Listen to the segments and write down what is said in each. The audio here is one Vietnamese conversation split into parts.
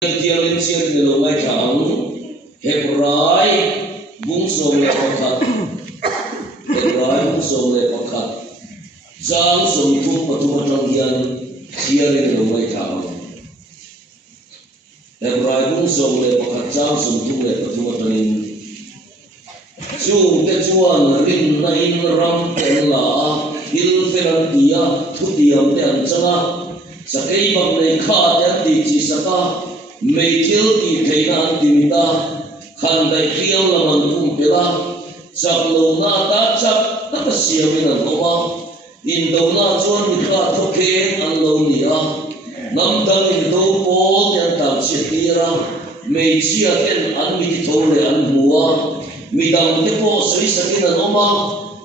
Tiang in siar ni lo mai thang Hebrai bung som le pakhat Hebrai bung som le pakhat Jang som thum pathum atang hian siar ni lo mai thang Hebrai bung som le pakhat jang som thum le pathum atangin chu te chuan rin na in ram ten la hil felan tia thu tiam te an changa sakei bang nei kha te ti chi saka mei thil ti theina an timita khan dai khial laman kum pela chak lo na ta chak ta siamin an oma in do na chuan mi kha thoke an lo ni a nam dang in do pol yan tam chi tira mei chia ten an mi tho le an huwa mi dang te po sei sakin an oma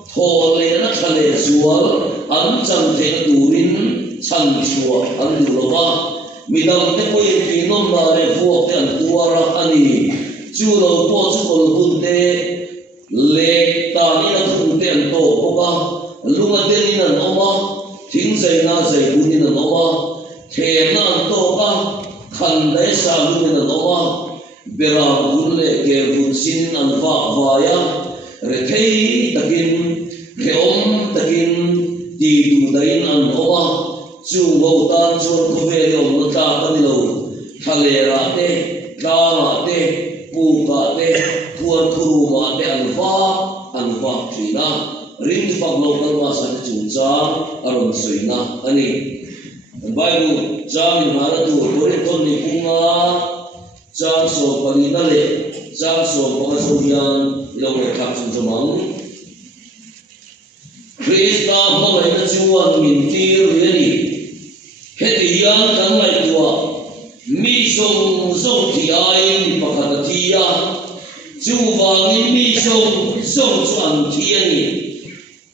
tho le na khale zual an cham the turin chan chua an lova midam te po ye nom na re vo te an tuara ani chu lo po chu kol hun te le ta ni na hun te an to boka lunga te ni na oma thing zai na zai bu ni na oma the na an to ka khan dai sa lu ni na oma bera hun le ke hun sin an va ya re thei takin ke om takin ti du dai an oma chu ngo tan chuan ko ve le om ta ka ni lo khalera te kama te pu ka te thuan thuru ma te an va thina ring pak lo kal ma san chu cha aron soina ani bible jam na ra tu ore ton ni kunga jam so pani na le jam so pa so yan lo le khap chung jamang Krista ma mai na chuan min tir ni hetian kan lai tua mi song ti ai pakhat thia chu wangin mi song chuan thia ni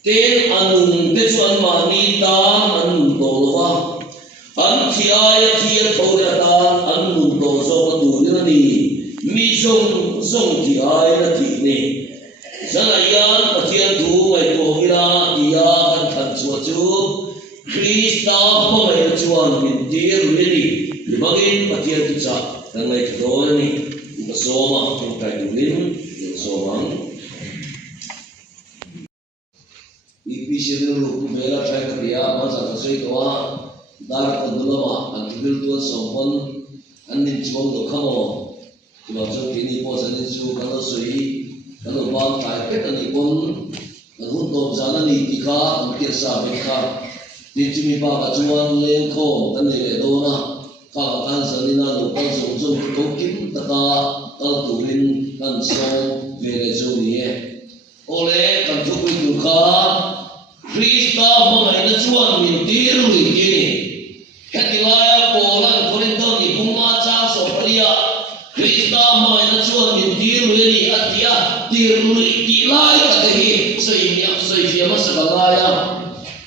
ten anun te chuan ma ni ta an dolwa an thia thore ta an nun do zo tu ni mi song ti ai na thi ni sanayan pathian thu mai ko hira dia kan khan chu Krista mai chuan min tir really limagin pathian tu cha kan lai thon ni ba soma tung kai dunin somang ipc lu mela trai ka dia ma sa sei to dar ko dulama an bil tu sompon an nin chuang do khamo lo chu ni po san ni chu kan sui kan ba kai pe kan ni pon kan hun do jana ni ti kha an ke sa be kha ni chimi pa ka chuan len kho kan ni le do na kha kan san ni na lo kan song song ko kim ta ka kal turin kan so ve le zo ni e ole kan thu ku tu kha Krista mai na chuan min tir lui ki ni hetilaya polan korinton ni kuma cha so paria Krista mai na chuan min tir lui ni atia tir lui ki lai ka te hi sei fi ma sa balaya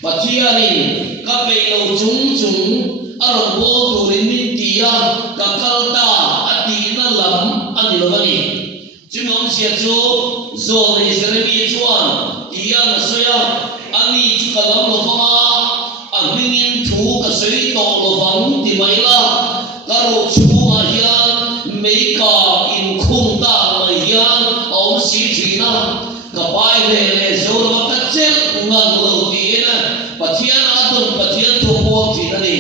pathianin ka pe lo chung aron bo turin min tia ka kalta ati na lam ani lo ni chungom sia chu zo ni seremi chuan tia na soya ani chu kalam lo fa aminin thu ka sei to lo wang ti mai la ka ro chu a hian mei ka in khung ta mai hian om si thina ka pai le zo lo ta chel ngan lo ti na pathian adon pathian thu po ti na ni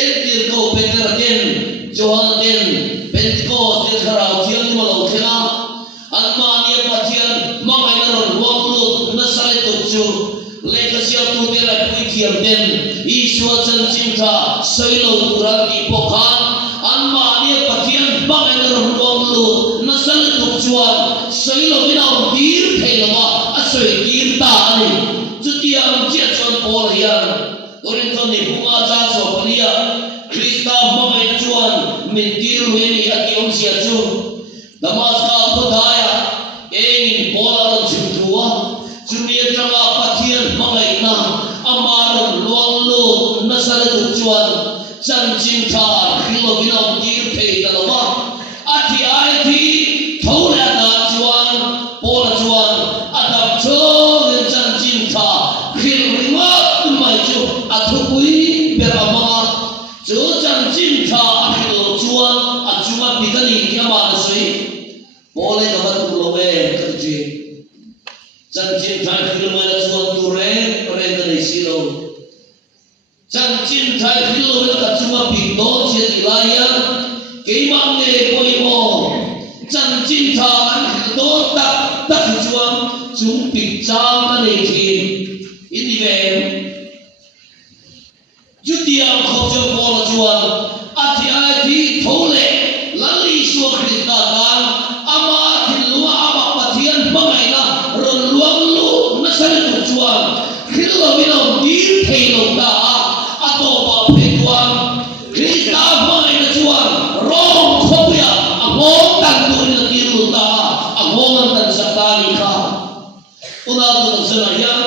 el tir ko peter den johan den pentecost de kharau thiam ni malo thela an ma ni pathian ma mai na ron wang lut na sale to chu le ka sia tu te la pui thiam den ishwa chan chin tha sei lo tura ti po khan an ma ni pathian ma mai na ron wang lut na sale to chuan sei lo ni na tir thei lo ma a sei tir ta ni chu ti am chia chuan pol hian orin ton ni bunga cha so palia Krista ma mai chuan min tir we ni ati om sia chu namaska khudaya ein pola ron chim thua chu ni tanga pathian ma mai na amar luang lu na sala tu chuan chan chin tha khilo binam tir thei ta lo ma ati ai thi thola ta chuan pola chuan adam chong chan chin tha khil ringa mai chu athu pui ber ama chu chan chin tha khilo chuan bị cái gì kia mà suy bố lấy cái vật tu lâu về cái gì chân chín thay khi lâu là chuan tu re cái này xí lâu chân chín thay khi lâu là cái chuma bị đổ chết đi lại ya cái mang nghề coi mò chân chín thay anh đổ tắc tắc chuan chúng bị trang cái này thì in đi về chút tiền không cho bố là chuan ai thì thấu lệ lãng lý xua Christa tan ama thì lúa ama pathian bangai na rồi luang lu na sanh tu chuan khi lo bị lòng đi thầy lòng ta ato ba phê chuan Christa bangai na chuan rong không ya among tan tu na ti lu ta among tan satani kha una tu sana yang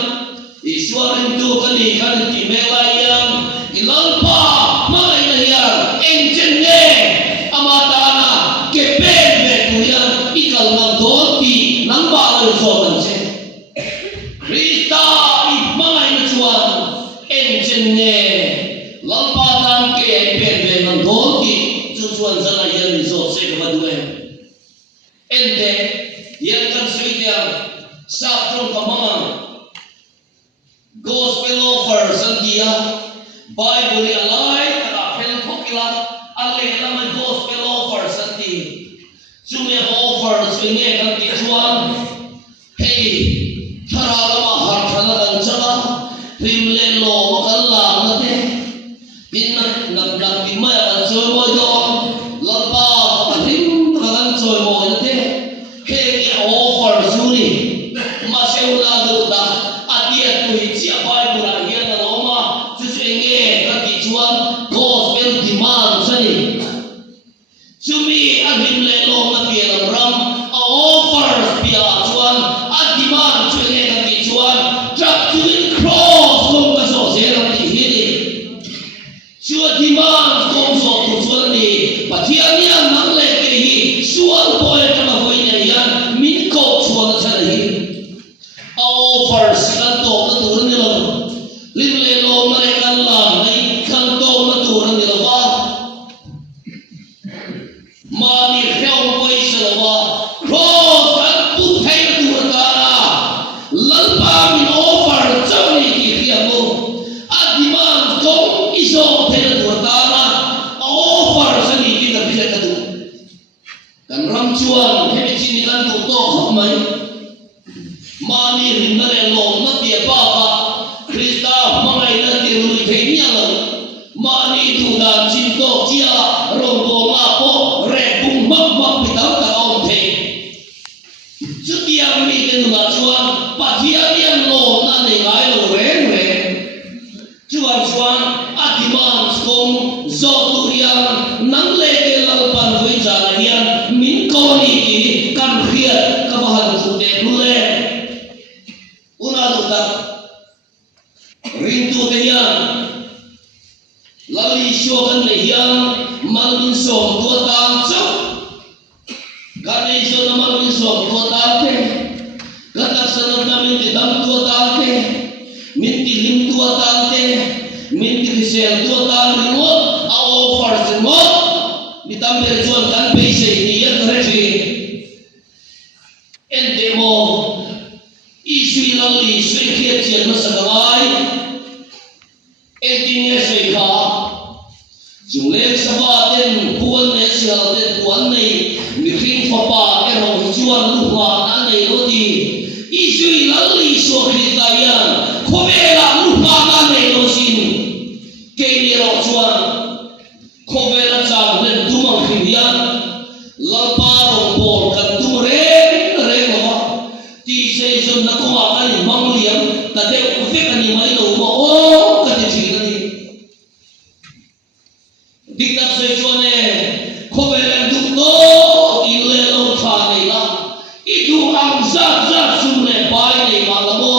Iswarin tu kani kan ti melayang ilalpa bangai na yang enjene amatana kepen betuyan ikal ngandoti nang baloi soban se Krista imangai na chuan enjene lalpatan ke pen be ngandoti chuan sana yan zo se ka badue ente yan kan suidia sa trong kamang gospel offers dia Bible alai kada fel thokila alle lama gospel offers anti jume offers nge kan ti chuan hey thara lama har thana kan chama rimle lo makal la na te bin nak ti ma kan choi mo do lapa rim kan choi mo na te hey offer suri ma seula do da atia tu hi chia Bible la hian na loma chu nge kan ti chuan gospel demand sani chumi abim le lo ma ti ram a offers pia chuan a demand chu nge kan ti chuan trap to cross kong ka so se ram ti hi ni chu demand kong so tu chuan ni pathian ya nang le ke hi sual poi ka hoi ne yan min ko chuan sa hi a offers kan to ka tur ni lo lim le lo ma le kan la nei kan to na tur ni lo wa mani kheo poi sa lo wa cross kan tu thai tur ta na lalpa min offer chawni ki khia mo a demand ko iso thai tur ta na a offer sa ni ki ka bi ka tu kan ram chuan he chi ni kan tu to khop mai mani rin na le lo na ti pa pa Krista mangai na ti lui thei nia lo mani tu da chin to chia rong bo ma po re bung mak mak pi tau ta om thei chu tiang mi te nu ma chuan pathia niam lo na nei ngai lo reng reng chuan chuan atiman kom zo tu yang nang le ke lal pan hui ja la hian min ko ni ki kan khia ka bahan tu te lu le una lu ta rintu te yang lali syo kan le yang malin som tua tang chau kan ei so na malin som tua tang te kata sanam na min te dam tua tang te min ti lim tua tang te min ti sel tua tang ringo a offer se mo ni tam be chuan kan pe se ni yan re fi en demo isui lali sui khia chian na sagai engineer se kha jule saba ten puan ne sia ten puan nei mi khing fa pa e ro chuan lu wa na nei lo ti isui lali so Krista yan khobela lu pa na nei lo sin ke ni ro chuan khobela chang len tu mang khim yan la pa ro bol kan tu re re mo ti se zum na ko ma kan mang liam ta de ku fe kan ni mai lo mo o ka ti chi na ni dikta se chuane khobela du to in le lo tha nei la I du ang za za sum le pai nei ma la mo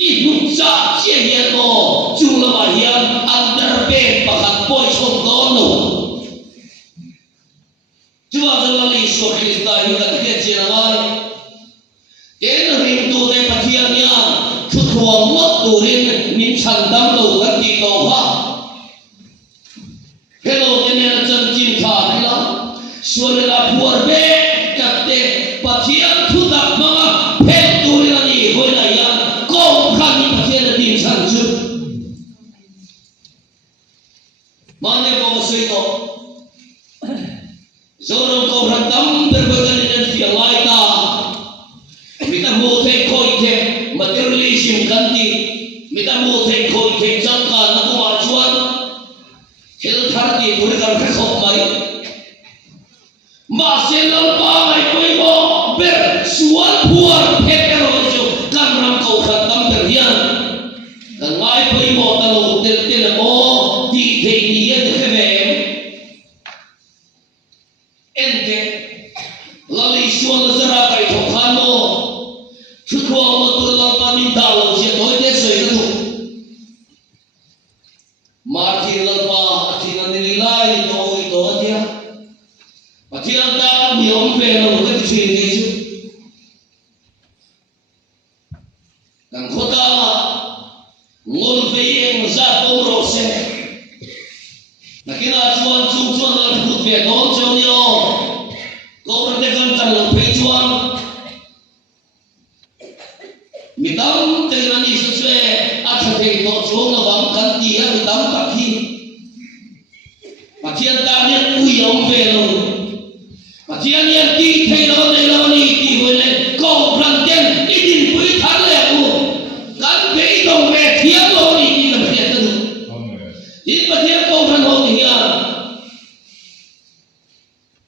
I du za che ye mo chu la ma hian under pe pa khat poi chom don no chuwa za li so Krista hi ka ke che na ngai ten ring tu te pathian nia thu thuang mot tu rin min chan dam lo ka ti to ha hello te ne chan chin tha ni la suara lapor be kate pathian thu dak ma phel turani hoina ya ko khani pathian din san chu mane ko sei to zorong ko ratam berbagai dan fialai ta mita mo the khoi the materialism kanti mita mo the khoi the jangka na ko ma chuan khel thar ti puri kar kha khop mai ma se lo pa mai koi mo ber suan puar phet ka ro chu kan ram ko khan tam ber hian kan ngai koi mo ta lo tel tel mo ti the ni ye the ve ente lali suan la zara kai thok khan mo thu thua mo tu la pa ni da lo che toi te soi ka thu ma thi la pa thi na ni lai to i to dia pathian ta mi om ve lo ka thi ni chu kan khota ngol ve eng za ko ro se nakina chuan chung chuan la thu ve don chong yo ko te kan tan lo pe chuan mitam te nani su chue a tha te to chuang la wang kan ti a mitam ta khi pathian ta ne ui om ve lo pathian ne ti thei lo nei lo ni ti hoi le ko ran ten i din pui than le u kan be dong ve thiam lo ni ti la phiat tu i pathian ko ran ho ni ya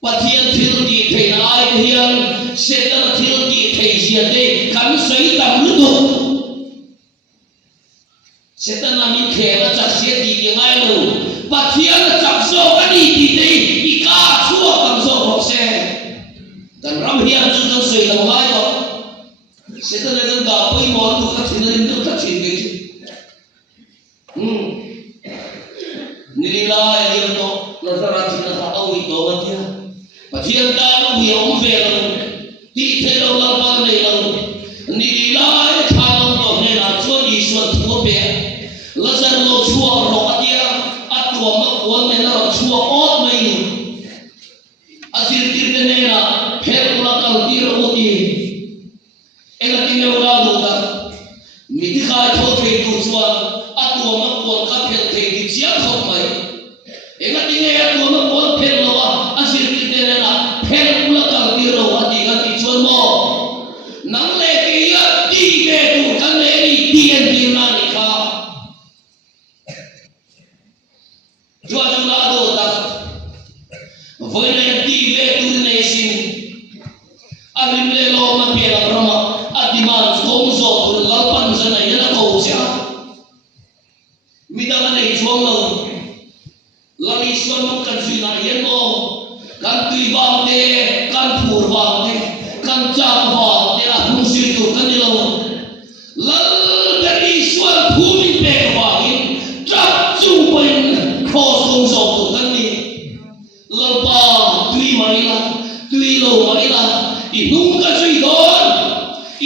pathian thil ti thei na ai hian se ta thil ti thei sia te kan sei tam lu tu se ta na mi khe la cha se ti ki ngai lo pathian chak so ka ni ti te i ka chua kam so ho se kan ram hian chu kan sei la ngai ko se ta le kan ga poi mo tu ka thin rin tu ka thin ke ni la ya to la ra thi na ka au i to ma tia pathian ta no mi om ve lo ti the lo la pa nei lo ni la tha lo to ne na chuan i suan thu be la zar lo chua ro atia atwa ma ko ne na chua ot mai ni asir tir te ne na pher la kal ti ro ti ela ti ne ora do ta mi ti khai tho the tu chuan atwa ma ko ka pher the ti chia khop mai ela ti ne atwa ma ko pher lo asir tir te ne na pher la kal ti ro ati ga ti chuan mo nang le ki ya ti ve tu kan le ni ti en ti na ni kha jo jo la do ta voi le ti ve tu ne sin alim le lo ma pe la rama atiman kom zo tu la pan za na ya ko sia mi ta na nei chuang lo la ni suan mo kan si na yen mo kan tui ba te kan phur ba te kan cha ba te a hung si tu kan ni lo lal da ni suan thu min pe ba in trap chu pen cross kong zo tu kan ni lal pa tui mai la tui lo mai la i nung ka chui don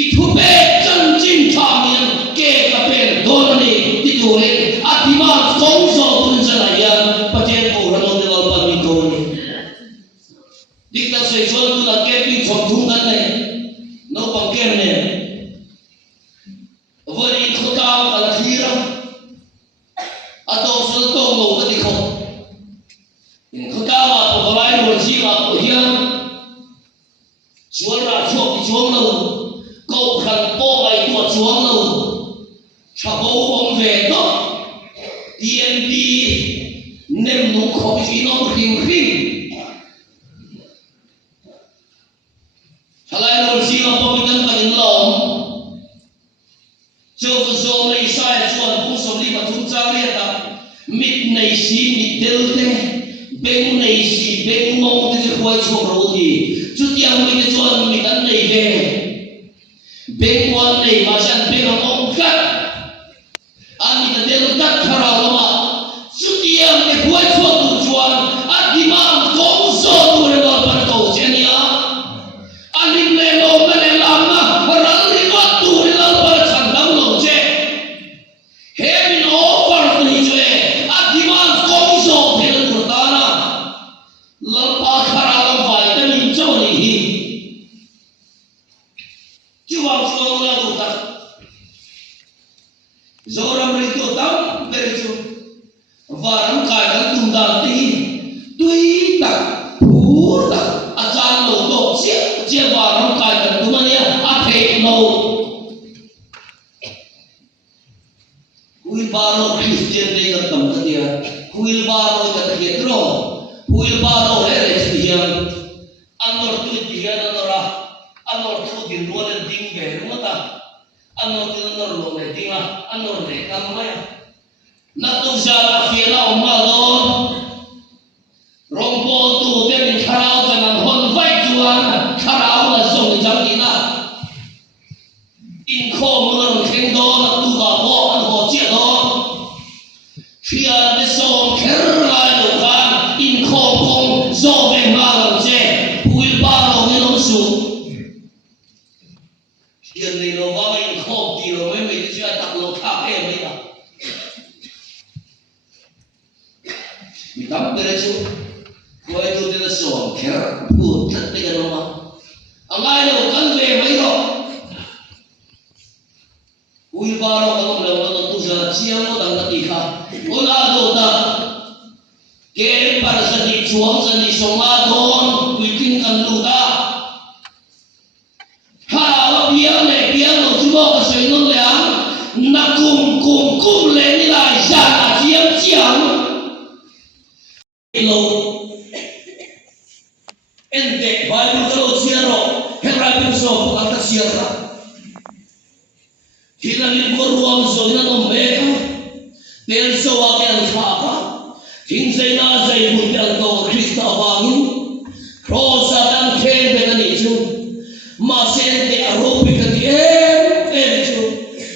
i thu pe chan chin tha mian ke ka pe don ni ti tu le atima kong zo tu cha la ya patien ko ran lo de lo pa mi ko ni dik ta sei chuan tu la ke pi chom thung kan ne no pang kem ne vori khota ka la thira ato sul to lo ka ti kho in khota ma po lai ro ji ma po hian chuan ra chok ti chuang lo ko khan po ai to chuang lo cha bo om ve to tnp nem nu kho ji no ring ring halai ro ji ma po mi kan pa in lom châu phu zo nei sai chuan pu som li ma thum cha ria ta mit nei si mit tel te beng nei si beng mong te je khoi chok ro ti chu tiang mi te chuan mi kan nei ve beng wan nei ma chan beng ong kat ani ta tel kat khara ma chu tiang te khoi chok tu chuan a di ma kong zo tu re lo pan ko chen ya ani le lo ma le lam na ral ri ko tu re lo pan chan dang lo che he min offer tu ni che a di ma kong zo tel tu ta na la pa akara vai ta min cho ni hi chuang chuang la tu ta zoram ri to tam beri chu varam kai kan tum dal ti tui ta phur ta achan lo to chia varam kai kan tum ania a the lo wheelbarrow Christian day kan tam ta dia wheelbarrow ka thietro wheelbarrow here siam anor tu dian anora anor tu din rolen ding be rumata anor tu anor lo le dinga anor le kam maya na tu jala fiela omalon rompo tu den kharao janan hon vai chuan kharao na song jang ina in kho mon kheng do na tu ga bo an ho che do Chia de song kher lai lo kan in kho kong zo be ma lo che hui ba lo ni lo su Chia ni lo ba in kho ti lo me me chia tak lo kha ke me da mi tam tere chu koi tu de song kher pu tat de ga lo ma angai lo kan le mai lo hui ba lo kan lo lo tu ja chia mo dang ta ti kha Ola do ta ke para sa di chuang sa di songa don kuitin kan lu ta ha wa biang lo chuo ka soi non liang na kum le ni lai ja na chiang lo ente bible ko siaro hebra so ka ta siara Hilangin ko ruang so na no meka Tel sawa ke ang papa King say na say buntal to Krista bangin Cross at ang ken benani chu Masente aropi ka di chu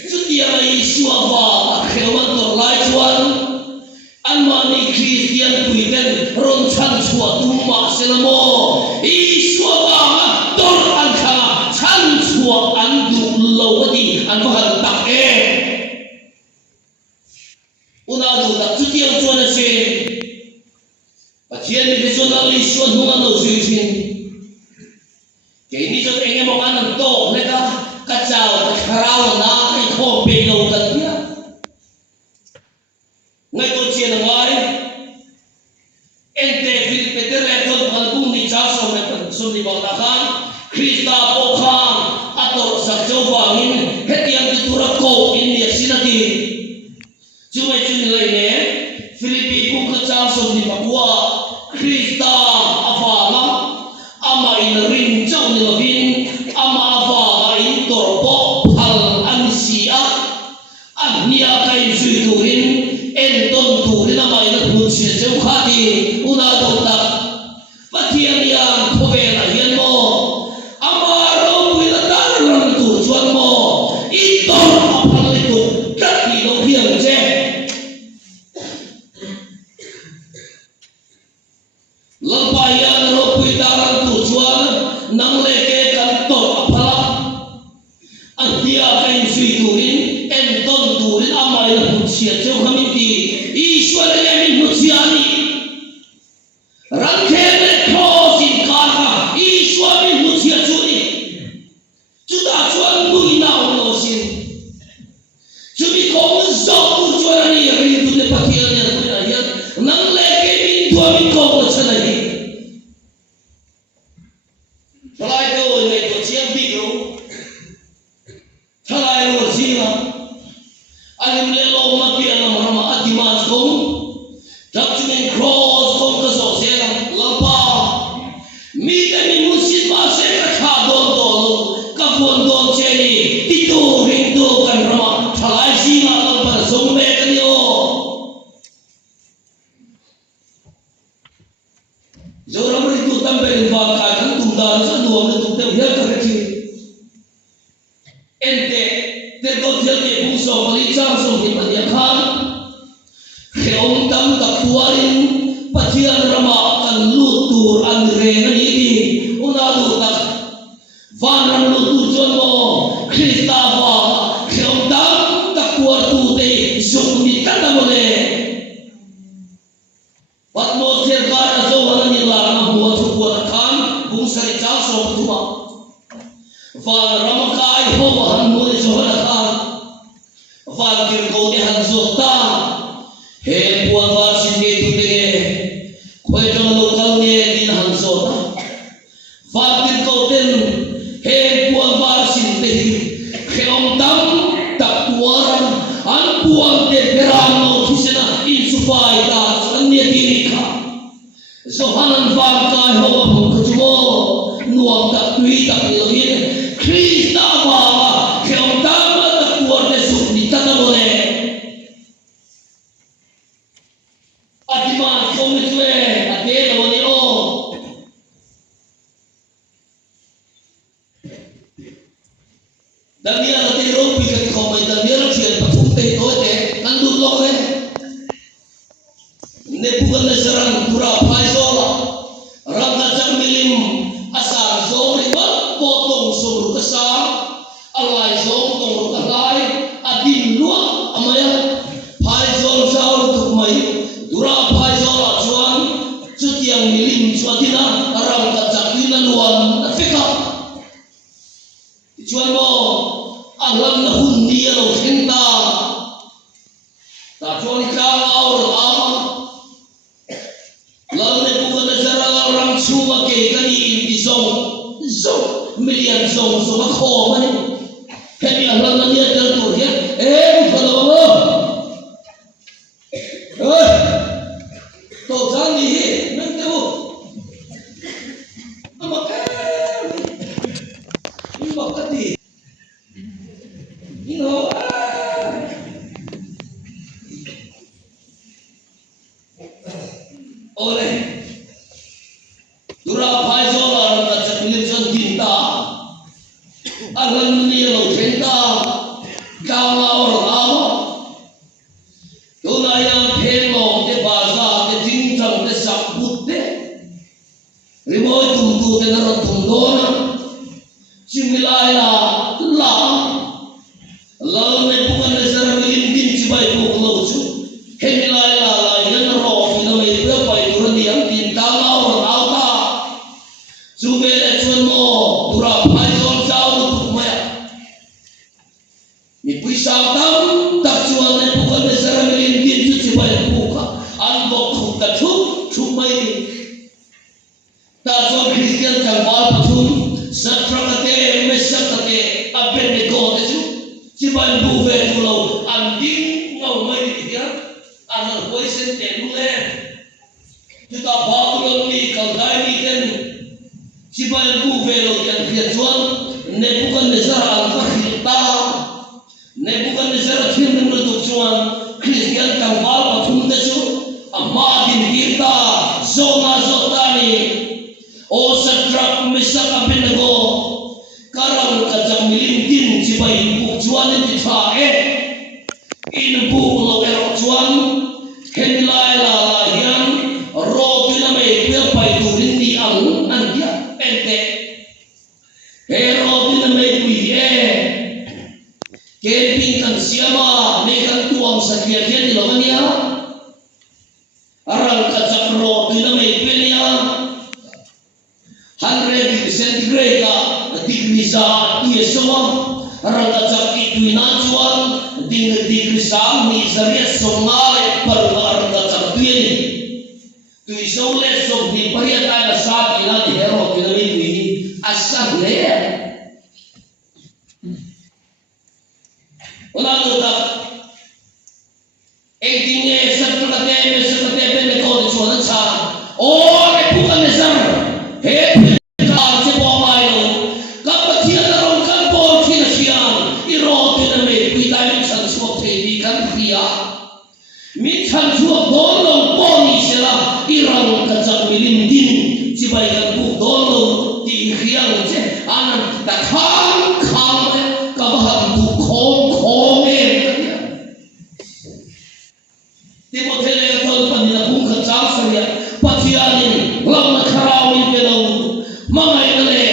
Sutia na isu ava Akhewan to lai chuan Anmani Christian puiten Ron chan chua tuma sila mo Isu ava Tor an ka Chan chua an du lawati An mahal tak Una do ta tu dia chuan a che pathian ni chuan ali chuan hunga no zui chin ke ni chuan enge mo an to le ka chao ka kharao na kai kho pe lo ka dia ngai to chen ngai ente fil peter le to kan bung ni cha so me so ni ba ta khan Krista po khan ator sak jo bangin hetiam ti tura ko in ni sinati Cuma cuma lainnya, Filipi pun kecil so di Papua, Krista afala, ama in rincau ni levin, ama afala in torpo hal ansia, ania kain sui turin, enton turin ama in punci jauh hati, una dota, patian yang povela yang mo, ama rom wilatan rom tujuan mo, itu apa itu, kaki lo hiang je. Lampayan ro puitaran tujuan nang leke kantor apala antia kain sui turin enton turin amai la putsia jauh kami di Ishwar yamin putsiani rangkene krosin kaka Ishwar min putsia curi juda cuan buinau nosin cumi kong zau tujuan ni rindu ne patian yang punya nang leke min dua min kong chanai Thalai ko ngai to chiang bi ko Thalai lo sila alim le lo ma pi ala ma atimas ko tap chumen cross ko ka so se la pa mi ta mi musin ma se ka kha don do ka fon don che ni ti to ring do kan rama Thalai sila la pa so me ka ni o Zoram ri tu tam be va ka kan tum da sa duam le tum te ya ka chi ente te do thel ke bu so mali chang so ke pa dia khan kheom tam ka tuarin pathian rama kan lu tur an re na ni di una lu ta van ram lu tu jon mo Krista va kheom tam ka tuar tu te zuk ni kan da mo le Wat mo ser ka so han ni la na bu chu van ramakai ho han mo de so la ka van tir ko de han so ta he puan va sin de tu de khoi jong lo kal ne din han so ta van tir ko den he puan va sin de kheom tam tak tuaran an puan de beram no kisena in supai ta san ne di kha so hanan van kai ho mo khumo nuam tak tui tak lo yin Krista ba kheom tam tak tuar de su ni ta da le Adiman komitwe ade lo ni o Daniel te ro pi ka ko mai Daniel chien pa thum te to te kan du lo le ne pugan ne sarang pura phai zo la ram ka chak milim asar zo ri ba ko tong so ru ka sa alai zo tong ru ka lai adin lua amaya phai zo sa ru tu mai dura phai zo la chuan chu tiang milim chuatina ram ka chak ina luan afika chuan mo alam na hundi lo thinta ta chuan ka aur ama lam ne bukan nazara ram chuma ke kani di zong million zong so ma kho mani kani alam na dia ter tu ya follow mo to jani hi nang te wo ama ka ni bakati you know ole dura phai zo la ka chapilin jon kinta alan ni lo thenta ka la or ama to na ya phe mo te ba za te jing chang te sak but te rimoi tum tu te na ro tum do na chimilai la la ne bukan nazar milim din cibai bu lo chu hemilai la yan ro fi na mai ba pai ru ni am tin ta la or auta chu ve le chun mo dura phai zon sao tu ma ni pui sa tam tak chuan ne bukan nazar milim din chu cibai bu ka an bo khu ta chu mai ta zo Christian kan wal pathum satrakate mesakate abednego te chu ciban bu ve tu lo an ding ngau mai ni dia an hoi sen te lu le tu ta ba tu lo ni kal dai ni ten ciban bu ve lo yan khia chuan ne bukan nezar al fakhita ne bukan nezar thim ni lu chuan Christian kan wal pathum te chu amma din kirta zona zotani o satrak misak abednego karang kajang milim din cibai bu chuan ni tha in bu lo ero chuan hemilai la hian ro tu na me pe pai tu rin ni ang an dia ente he ro tu na me pi ke pin kan siama me kan tuang sakya hian ni lo ania arang kajak ro tu na me pe nia 100 centigrade ka degree za tu so ranga chakki tu na chuan ding degree sa mi zaria songa par ranga chak tu ni tu so le so ni paria ta na sa ki na ni hero ki na ni asa le ona do ta ding e sakate ben ko ni chuan cha o ne pu ka ne zar he mi chan chuo don lo po ni sela irang ka chak milim din chibai kan bu don lo ti khiang che anan ta khang ka ba bu khom e ti mo thele thol pan na bu ka cha sa ya pathiani lam na kharau ni pe lo mangai na le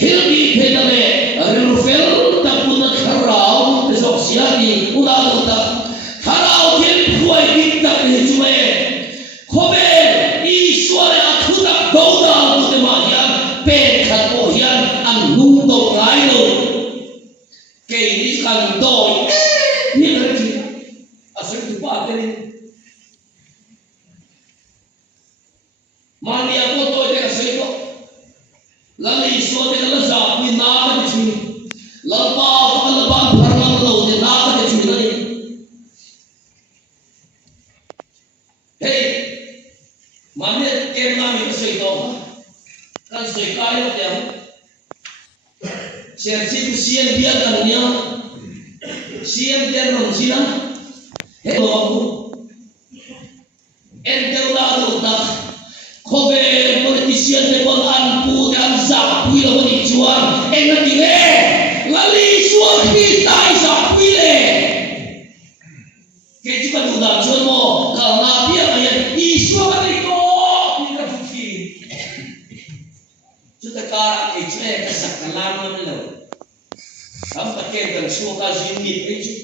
thil di the na le rufel ta bu na kharau te sok sia ni ula ta kharau thil khuai dik tak ni chume khobe ishwar athudak douda tu te ma hian pe khat ko hian ang lung to lai lo số thì nó giả quy na cái gì là bao cái là bao phật là lâu thì na cái gì này hey mà biết em làm cái gì đó cái gì cái đó theo xem xin xiên biết là nhá xiên biết là gì đó hey em kêu la được ta không về politician để bọn ăn pu để ăn giả quy là bọn đi chuan em nói gì nghe là lý xuống khi tại giả quy lệ cái chỉ cần đủ đảm chuan mò cả na biết là hiện đi xuống cái này có đi cái phục gì chúng ta cả cái chuyện này cái sạc cái lan nó mới đâu không phải cái cần xuống cái gì nhịp ấy chứ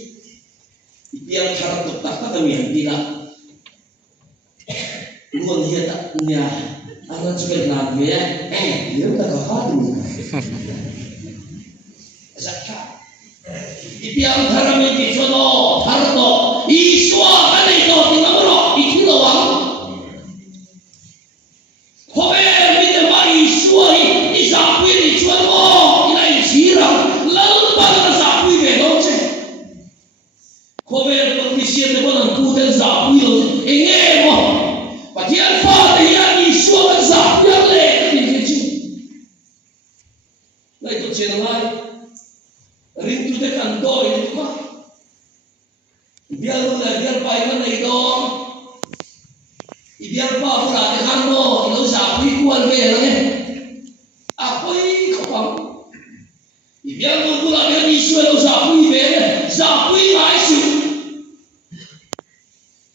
yang harap tetap kata mian tidak luôn hiện tại nhà anh chưa biết làm gì nếu là có khó thì rất khác yang harap mình cho nó harap nó Isua cái này nó thì nó nó ít khi đâu ăn hôm nay mình mà Isua đi giả quy đi cho nó cái này chỉ là lớn bao là giả quy về đâu chứ hôm nay con đi xem thì con làm tu theo giả quy rồi nghe mà và thiên pha thì anh đi xuống cái giả quy lệ cái gì chứ đây tôi chuyện này ring tu thế cần đôi thì có biar lu là biar bay cái này đó biar pa pura cái hàng đó nó giả quy quan về là nghe à quy không bằng biar lu pura cái đi xuống nó giả quy về giả quy lại sự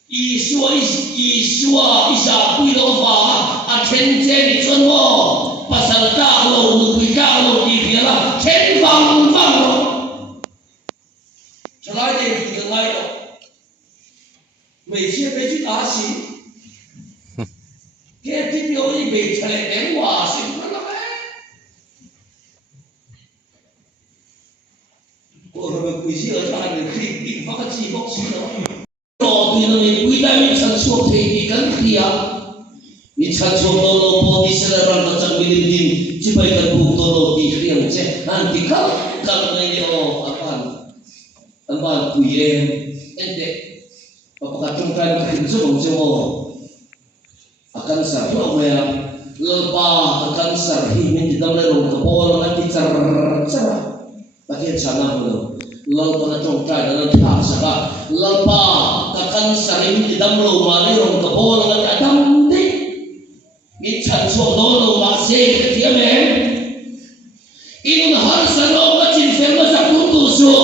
Isua isa quy lo va a chen chen ni chon mo pasal ka lo nu quy ka lo di bia la chen vang lo chalai de tu ngai lo mấy chiếc bé chút á xí cái tiếp theo đi về chợ đen hòa xí nó là cô rồi quý sĩ ở trong này khi định phát cái gì bốc xí đó rồi thì mình quý đại mình sản xuất thì đi cắn kia mình sản xuất đồ đồ bò đi xe ra nó chẳng bị đi chỉ phải cần buộc đồ đồ đi riêng chứ anh thì không cần này đâu anh bạn quý em đấy apakah cungkan kehinsu bangsa akan sarlo maya lepa akan sarhi min di dalam lerong kepol nanti cara bagian sana belum lepa na cungkan dalam tak saka lepa akan sarhi min di dalam lerong kepol nanti adam ni ni chanso dolo masih dia men inun har sano kacin firma sakutu so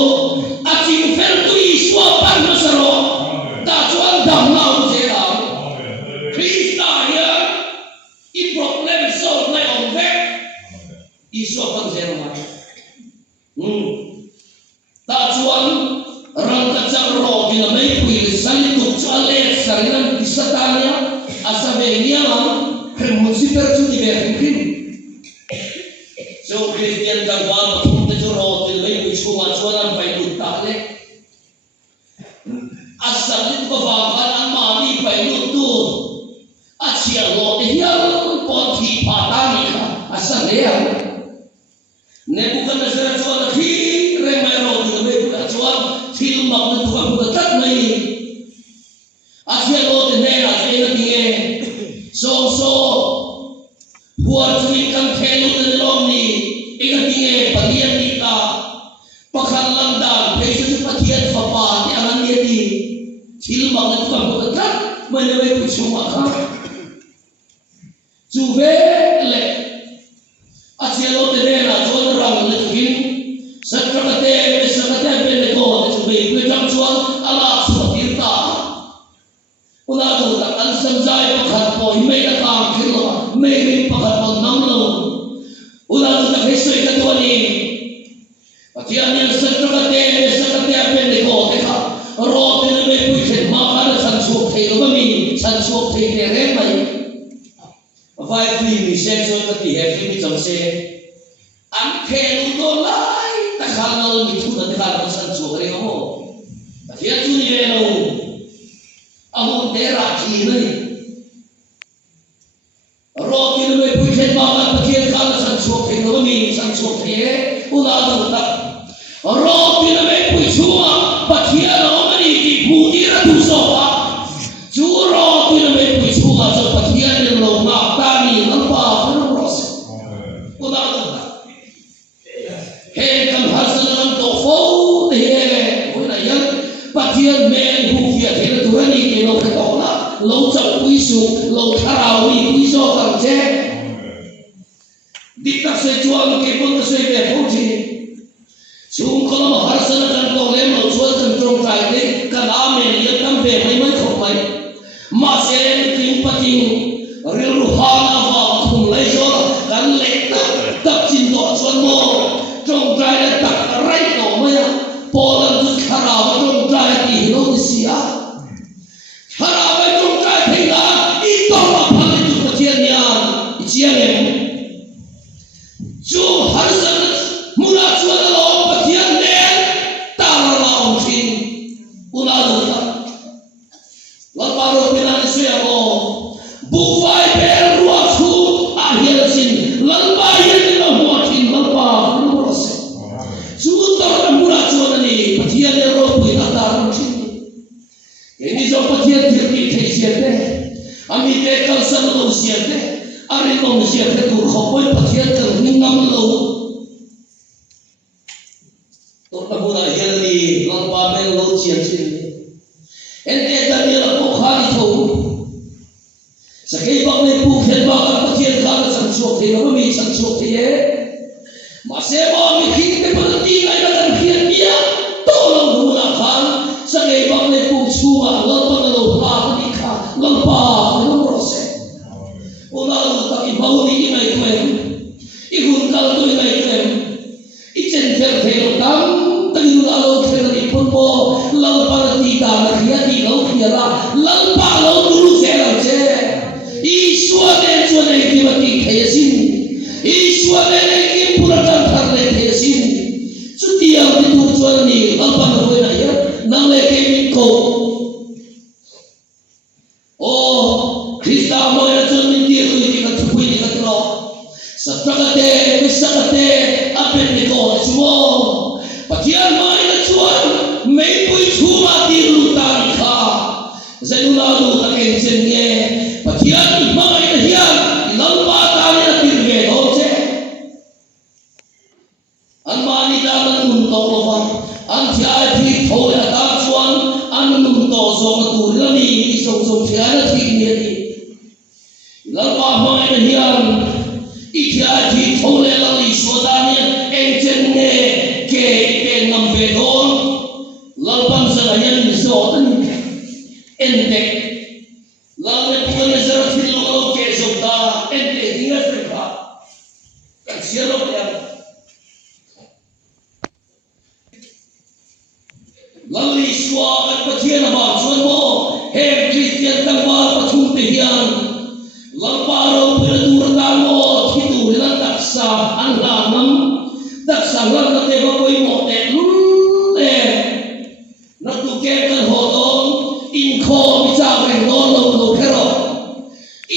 acin firtu iswa par masaro ta chuan dam lao dễ làm Krista ya i problem so này ông vẽ Isua con dễ làm ta chuan răng ta chang ro thì là mấy quỷ sanh tục cho lệ sanh năm đi satania asavenia một super chu đi về kim so Christian kan quan không thể cho ro thì mấy quỷ chu mà chuan năm phải tụt ta lệ asal itu kefahaman amali baik itu asyik lo dia poti patani asal dia ne bukan dasar cuan khi remai ro juga bukan cuan film bangun bukan bukan tak mai asyik lo ne asyik dia so buat cuikan kelu telom ni ingat dia bagian kita pakhalan dan besok patian papa dia akan dia di film banget bukan betul menewe cuma kan juve le asialo tenera jual orang lekin sakate bende ko juve itu jam jual ala suatirta una tu tak an samjai pakhat poi me da ka kilo me pakhat pon namlo una tu tak hesoi ka to ni patian yang sakate bende ko dekha ro me pui khen ma ka san suok thei lo mi san suok thei te re mai vai phi mi se so ka ti he phi mi cham se an khen do lai ta khal lo mi thu na khal lo san suok re ho ta thia chu ni re lo amon te ra ki nei ro ki me pui khen ma ka thia khal san suok thei lo mi chuộc thế una đâu ta ro tin me pui chua pathia no mani ki budi ra tu so pa chu ro tin me pui chua so pathia ne lo ma ta ni lo pa no ro se una đâu ta he kam hasan to fo he oi na yan pathia me hu kia thế tu ra ni ke lo ka to la lo chau pui su lo tharau ni pui so kam che đi các xe chuông cái phương xe về phố chi chúng có một hai sân cần cầu lên một chuỗi cần trồng trại đấy cần ám mình yên tâm về mấy mấy khẩu mấy mà xe kinh phát kinh riêng lu hoa vào thùng lấy cho gắn lệ tập trình độ xuân mô trồng trại để tập ray tổ mấy bỏ lần chút khả nào trồng trại thì nó thì xí á khả nào với trồng trại thì là ít to là phải được một thiên nhàn chia em chú har san mula chuan lo pathian nen ta la ong thin una lu ta la paro pinan se mo bu vai pe ruwa chu a hian sin lan ba yen lo mo thin lan pa lu ro se chú ta mula chuan ni pathian ne ro pui ta ta ro thin eni zo pathian thir ki thei sia te ami te kal san lo sia te ari long sia te tur khopoi pathian kan ni ngam lo to ta mula hian ni lang pa men lo chian chin en te ta ni la ko kha ni tho sa ke bak ne pu khen ba ka pathian kha la san chuak the lo mi san chuak the ma se ba mi khing te pa ti ngai la kan khian bia to lo mula khan sa ke bak ne pu chu a lo pa lo pa ni kha lang pa lo ro se una ta ki bau ni ngai tuem I hun kal tu ngai tuem I chen fer the lo tam ta ni la lo fer ni pon po lo pa ti ta na khia ti lo khia la lang pa lo tu lu se lo che I shua ne chu ne ki ma ti the sin I shua ne ki pura tan thar ne the sin chu ti ang ti tu chu ni lang pa no na ya nang le ke min ko oh Krista mo ya chu min ti ku ti ka thu ni ka tro saprakate misakate apen ni ko chuo pathian mai na chuan mei pui chuma ti lu ta ni kha zeluna lu ta ken chen nge pathian mai na hian lam pa ta ni na ti ve ho che an ma ni ta man nun to lo va an thia thi tho ya ta chuan an nun to zo ma tu la ni so so thia na thi ni ni lam pa mai na hian Ikhia thi thole la li sodani en chen ne ke ngam ve don lalpan sa yan ni so tan en te la ne pun zara thi lo ke so ta en te dinga se ka ka siero ya la li swa ka pathian ba chuan mo he Christian tang ba pathum te hian lalparo pira dur ta mo sa an la nam tak sa la na te ba koi mo te le na tu ke kan ho don in kho mi cha ve don lo lo khero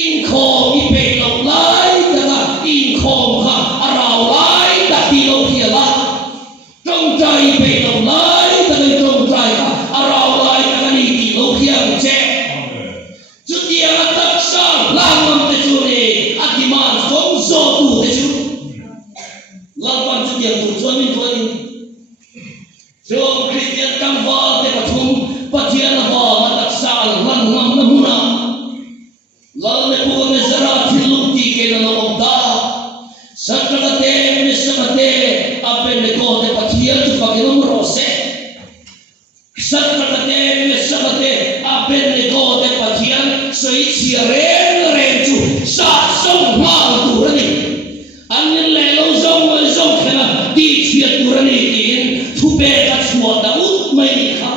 in kho mi pe lo lai ta ga in kho ha arao lai ta ti lo kia la trong trai pe lo lai ta ga trong trai ha arao lai ta ga ni ti lo kia che chu ti a tak sa la nam te chu ni a ti man song so tu te chu Lapan tu dia tu suami tuan Jom Kristian kang va te pathum pathian va matak sal lan ngam namuna lal ne pu ne zara thilu ti ke na lo da sakate misakate apen ne ko te pathian tu pa ke no rose sakate misakate apen ne ko te pathian soi chi ren chu sa song ma tu ni an le lo zong khana ti thiat turani tin thu be ka chua da ut mai ni kha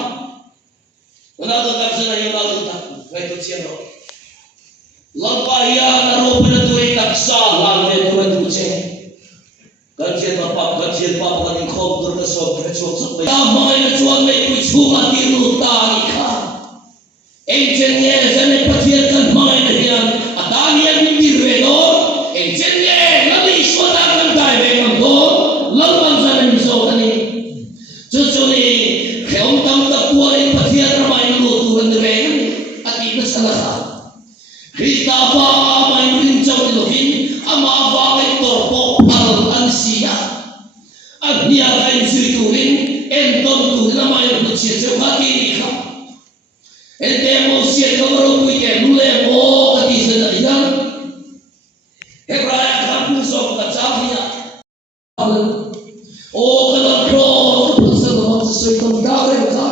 ona do ka sana yo la ta vai to chen ro la pa ya na ro pe tu e tak sa la le tu tu che kan chen pa ka ni khom tur ka so ka chu chu ta mai na chuan mai ku chu ma ti lu ta ni kha en chen ne zane pathian kan mai na hian atani an ti re do en chen ne na li so ta kan dai ve ngam do lên ô cái đó pro cái phần sân nó sẽ còn đau lên cả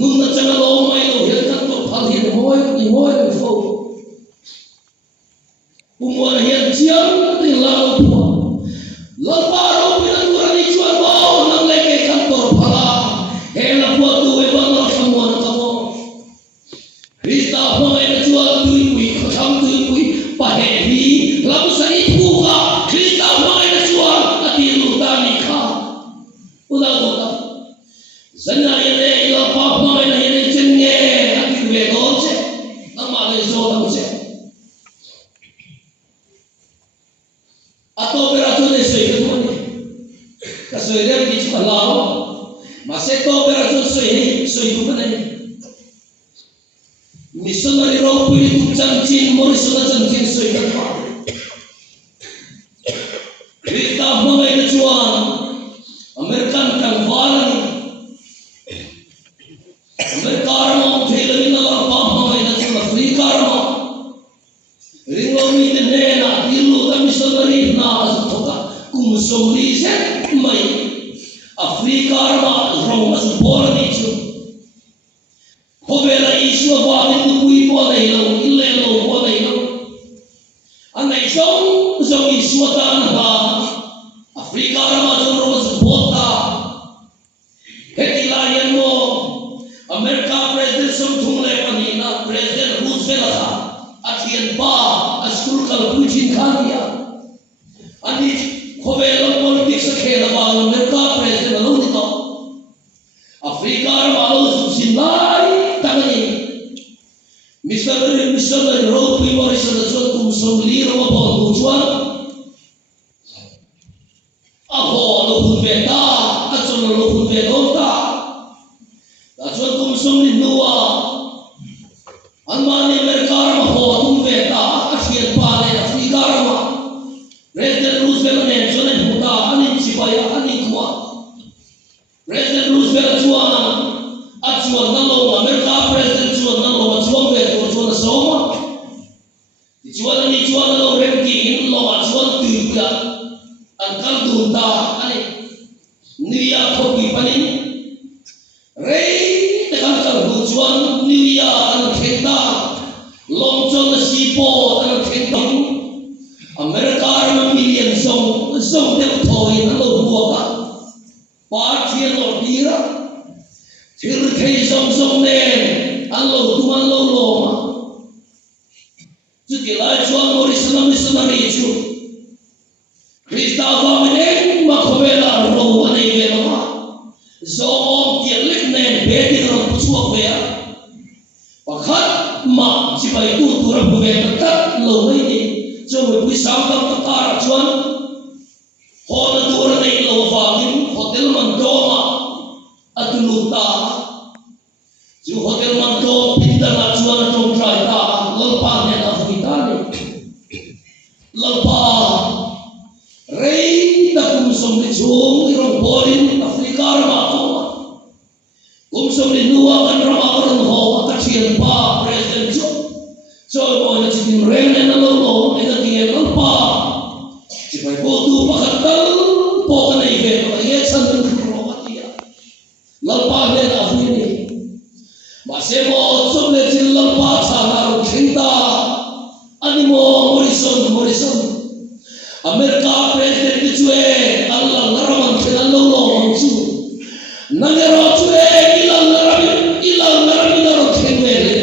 nung nó chẳng lo mai lo hiện các tổ phát hiện môi phô umur hiện chiếm thì lao thua lao ba đâu biết là tôi đi chuan bao nang lấy cái các tổ phala hay là vua tôi vẫn lo xong muôn các mô Krista hôm nay là chuan tôi quỷ không tôi quỷ và hệ lý làm sao ít thu cả Krista hôm nay là chuan là tiền lụt ta đi khá udah udah dân này này là pháp hôm nay là hiện chân nghe là cái về đó chứ nó mà lên số đâu chứ atau operasion sesuai dengan sesuai dengan kita lalu masih to operasion sesuai dengan ini misalnya orang pilih tu janji morisona janji sesuai dengan kita mengenai kejuan American kanvaran Amerika orang film ini orang mengenai kejuan Afrika orang ringomi tenena dilu kami sendiri nas toka kumsoli sen mai Afrika ma rong as bola dichu hovela isu wa bin kui bola ilo ille lo bola ilo anai zong isu tan ha Afrika ma rong as bota hetilayan mo Amerika president som thungle panina president Roosevelt Atian ba askul kal Putin khalia ani khovel politics khela ba America president lo ni to Africa ma lo sinai tangani missionary ro pi mori sa so tum som li ro ba bu chuan a ho lo hun ve ta a chon lo hun ve do ta a chuan tum som ni nuwa Anmani Amerika ma ho tum veta asian pale Afrika ma President Roosevelt ne chone huta ani chipaya ani kwa President Roosevelt chuan achuan nalo Amerika President chuan nalo chuan veto chuan soma chuan ni chuan nalo ranking lo chuan tuya angkal dunta ani niya khoki panin rei tekan kal chuan niya an khenda long chong na sipo an khenda America ma million song de thoi na lo buaka party lo dira thir thei song ne an lo tuman lo ma chu ti lai chuan missionary chu Krista va mene ma khovela ro ani ve ma zo tielek ne bedi ro chuak ve pakhat ma chi bai tu tur bu ve ta lo mai ni cho người quý sáu năm ta ra chuan họ đã tur nei lo va in hotel man do ma atulu ta chu hotel man do pinda na chuan trong trai ta lo pa ne na kita ni lo pa rei ta kum som ni chung irong bolin Afrika ma ko kum som ni nuwa kan ra ma ron ho ta chien pa president chu so mo na chitin rem na lo lo ina ti lo pa chi bai bo tu pa khatal po ka nei ve pa ye san tu ro ka ti lo pa le na hu ni ma se mo som le chin lo pa cha na ro khinta ani mo morrison Amerika president ki chue Allah naraman khela lo lo chu nangero chue ila narami na ro khenwe le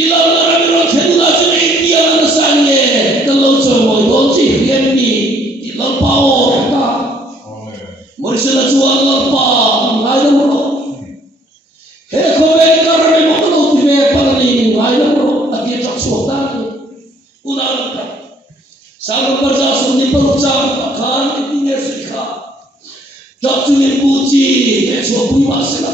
ila narami ro khenna chu India na sanye kalo cho mo do chi rian ni ila pa o ta morrison chu Allah pa ngai lo ro he ko ve karame mo lo ti ve pa ni ngai lo ro ati chak so ta una Sang perja suni perucap akan ini serika. Tak cuma puji esok pun masih.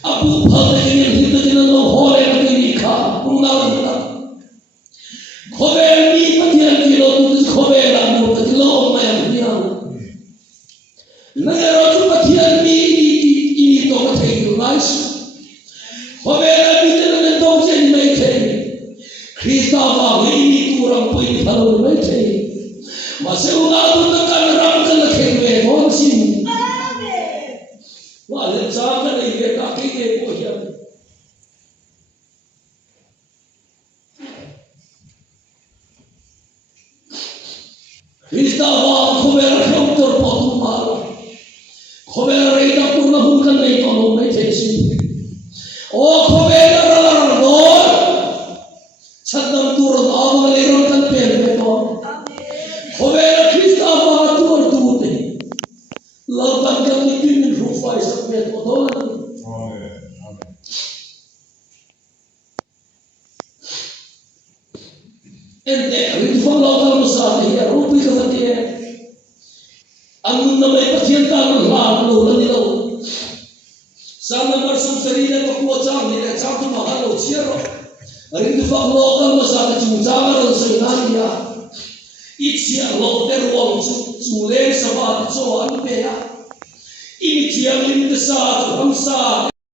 Abu pada ini kita jangan lohore lagi nikah. Ungal kita. Khobe ni patian kilo tu khobe lah mu kilo omai dia. Negara tu patian ni ini to kathai tu lais. Khobe lah ni jangan dong jen mai thei. Krista va ini kurang pun kalau mai thei. Masih ungal tu tekan Krista wa khobera khomtor potu mal khobera reida purna hunkan nei kono mai thesi o khobera rar dor sadam tur awang leron kan pen me to khobera Krista wa tur tu te lautan kan ni tin ru fai sak me to do amen amen ente ri fo lautan sa ni ya rupi ka te angun na mai pathian ta la lo la ni lo sana mar sum sarina ko ko cha ni le cha tu ma ha lo chiero ri tu fa lo kan ma sa ta chu cha ga lo sai na ni ya i chia lo ter wong chu le sa ba cho an pe ya i mi chia lim ta sa chu ham sa